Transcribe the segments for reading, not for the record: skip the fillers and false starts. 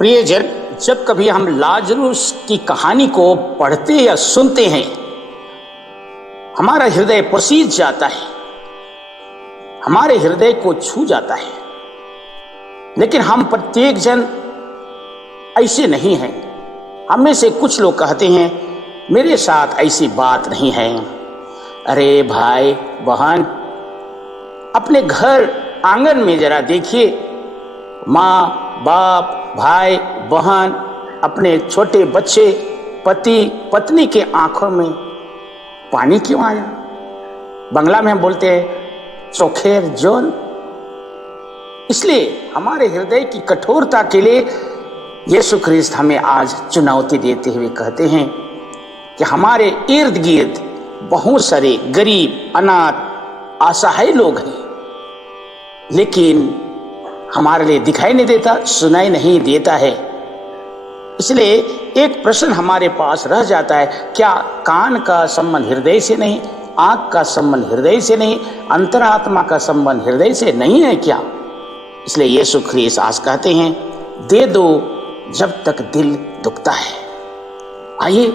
प्रियजन, जब कभी हम लाजरुस की कहानी को पढ़ते या सुनते हैं, हमारा हृदय प्रसीद जाता है, हमारे हृदय को छू जाता है। लेकिन हम प्रत्येक जन ऐसे नहीं हैं। हम में से कुछ लोग कहते हैं, मेरे साथ ऐसी बात नहीं है। अरे भाई बहन, अपने घर आंगन में जरा देखिए, माँ बाप, भाई बहन, अपने छोटे बच्चे, पति पत्नी के आंखों में पानी क्यों आया? बंगला में हम बोलते हैं चोखेर जोन। इसलिए हमारे हृदय की कठोरता के लिए यीशु ख्रिस्त हमें आज चुनौती देते हुए कहते हैं कि हमारे इर्द गिर्द बहुत सारे गरीब, अनाथ, असहाय लोग हैं, लेकिन हमारे लिए दिखाई नहीं देता, सुनाई नहीं देता है। इसलिए एक प्रश्न हमारे पास रह जाता है, क्या कान का संबंध हृदय से नहीं, आंख का संबंध हृदय से नहीं, अंतरात्मा का संबंध हृदय से नहीं है क्या? इसलिए यीशु ख्रिस्त आज कहते हैं, दे दो जब तक दिल दुखता है। आइए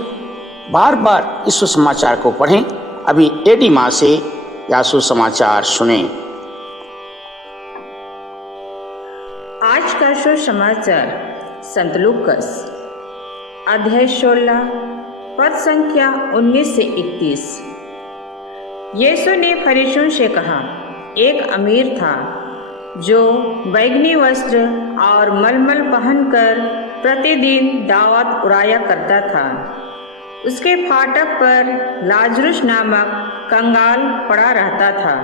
बार बार इस सुसमाचार को पढ़ें। अभी एडी माँ से या सुसमाचार सुने। आज का सुसमाचार संत लूकास अध्याय 16 पद संख्या 19 से 31। यीशु ने फरीसियों से कहा, एक अमीर था जो बैंगनी वस्त्र और मलमल पहनकर प्रतिदिन दावत उड़ाया करता था। उसके फाटक पर लाजरुस नामक कंगाल पड़ा रहता था,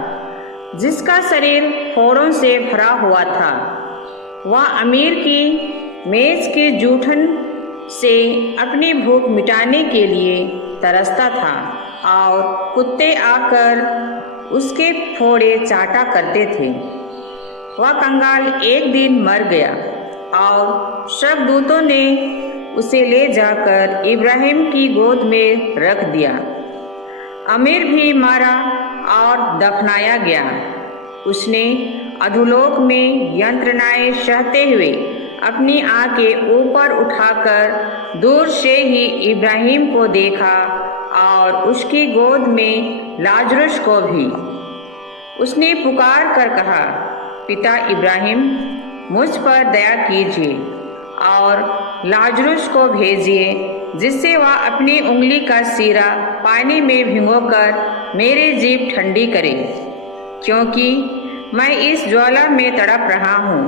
जिसका शरीर फोड़ों से भरा हुआ था। वह अमीर की मेज के जूठन से अपनी भूख मिटाने के लिए तरसता था और कुत्ते आकर उसके फोड़े चाटा करते थे। वह कंगाल एक दिन मर गया और सब दूतों ने उसे ले जाकर इब्राहिम की गोद में रख दिया। अमीर भी मारा और दफनाया गया। उसने अधोलोक में यंत्रणाएं सहते हुए अपनी आंखें ऊपर उठाकर दूर से ही इब्राहिम को देखा और उसकी गोद में लाजरुस को भी। उसने पुकार कर कहा, पिता इब्राहिम, मुझ पर दया कीजिए और लाजरुस को भेजिए, जिससे वह अपनी उंगली का सिरा पानी में भिगोकर मेरी जीभ ठंडी करे, क्योंकि मैं इस ज्वाला में तड़प रहा हूँ।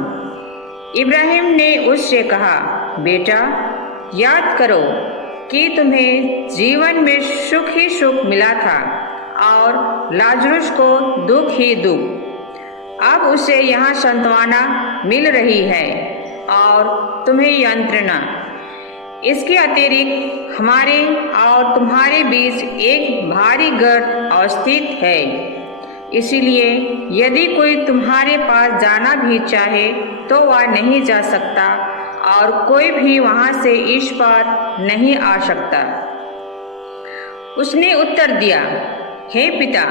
इब्राहिम ने उससे कहा, बेटा, याद करो कि तुम्हें जीवन में सुख ही सुख मिला था और लाजरुस को दुख ही दुख। अब उसे यहाँ सांत्वना मिल रही है और तुम्हें यंत्रणा। इसके अतिरिक्त हमारे और तुम्हारे बीच एक भारी गर्त अवस्थित है। इसीलिए यदि कोई तुम्हारे पास जाना भी चाहे तो वह नहीं जा सकता और कोई भी वहाँ से इस पार नहीं आ सकता। उसने उत्तर दिया, हे पिता,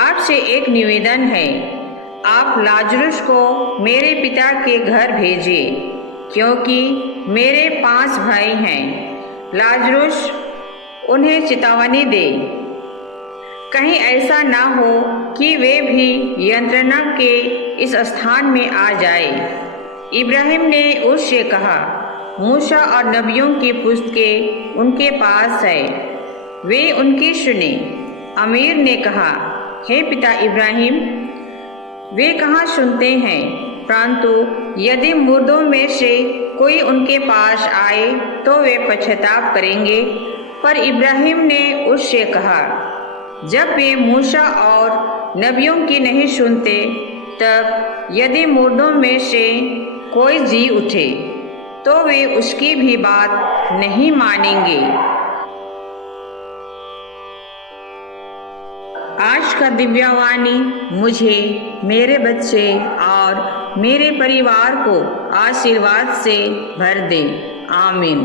आपसे एक निवेदन है, आप लाजरुस को मेरे पिता के घर भेजिए, क्योंकि मेरे 5 भाई हैं। लाजरुस उन्हें चेतावनी दे, कहीं ऐसा ना हो कि वे भी यंत्रणा के इस स्थान में आ जाए। इब्राहिम ने उससे कहा, मूसा और नबियों की पुस्तकें उनके पास है, वे उनकी सुने। अमीर ने कहा, हे पिता इब्राहिम, वे कहाँ सुनते हैं, परंतु यदि मुर्दों में से कोई उनके पास आए तो वे पश्चाताप करेंगे। पर इब्राहिम ने उससे कहा, जब वे मूसा और नबियों की नहीं सुनते, तब यदि मुर्दों में से कोई जी उठे तो वे उसकी भी बात नहीं मानेंगे। आज का दिव्यवाणी मुझे, मेरे बच्चे और मेरे परिवार को आशीर्वाद से भर दे। आमीन।